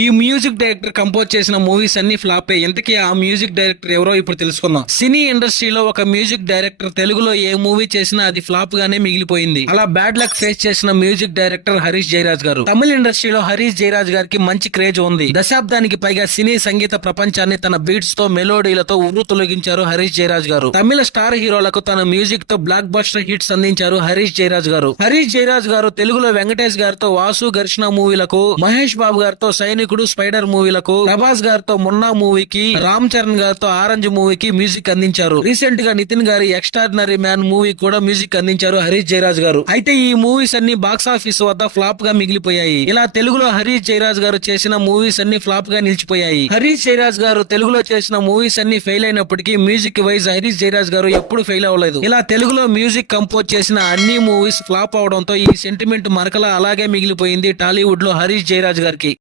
ఈ music director compose చేసిన movies అన్ని ఫ్లాప్ అయ్యి ఇంతకీ ఆ మ్యూజిక్ డైరెక్టర్ ఎవరో ఇప్పుడు తెలుసుకుందాం. సినీ ఇండస్ట్రీలో ఒక మ్యూజిక్ డైరెక్టర్ తెలుగులో ఏ మూవీ చేసినా అది ఫ్లాప్ గానే మిగిలిపోయింది. అలా బ్యాడ్ లక్ ఫేస్ చేసిన మ్యూజిక్ డైరెక్టర్ హరీష్ జయరాజ్ గారు. తమిళ ఇండస్ట్రీలో హరీష్ జయరాజ్ గారికి మంచి క్రేజ్ ఉంది. దశాబ్దానికి పైగా సినీ సంగీత ప్రపంచాన్ని తన బీట్స్ తో మెలోడీలతో ఉర్రు తొలగించారు హరీష్ జయరాజ్ గారు. తమిళ స్టార్ హీరోలకు తన మ్యూజిక్ తో బ్లాక్ బస్టర్ హిట్స్ అందించారు హరీష్ జయరాజ్ గారు. హరీష్ జయరాజ్ గారు తెలుగులో వెంకటేష్ గారితో వాసు ఘర్షణ మూవీలకు, మహేష్ బాబు గారితో సైనికుడు, స్పైడర్ మూవీలకు, ప్రభాస్ గారితో మున్నా మూవీకి, రామ్ చరణ్ గారితో ఆరెంజ్ మూవీకి మ్యూజిక్ అందించారు. రీసెంట్ గా నితిన్ గారి ఎక్స్ట్రాడినరీ మ్యాన్ మూవీ కూడా మ్యూజిక్ అందించారు హరీష్ జయరాజ్ గారు. అయితే ఈ మూవీస్ అన్ని బాక్స్ ఆఫీస్ వద్ద ఫ్లాప్ గా మిగిలిపోయాయి. ఇలా తెలుగులో హరీష్ జయరాజ్ గారు చేసిన మూవీస్ అన్ని ఫ్లాప్ గా నిలిచిపోయాయి. హరీష్ జయరాజ్ గారు తెలుగులో చేసిన మూవీస్ అన్ని ఫెయిల్ అయినప్పటికీ మ్యూజిక్ వైజ్ హరీష్ జయరాజ్ గారు ఎప్పుడు ఫెయిల్ అవ్వలేదు. ఇలా తెలుగులో మ్యూజిక్ కంపోజ్ చేసిన అన్ని మూవీస్ ఫ్లాప్ అవడంతో ఈ సెంటిమెంట్ మరకలా అలాగే మిగిలిపోయింది టాలీవుడ్ లో హరీష్ జయరాజ్ గారికి.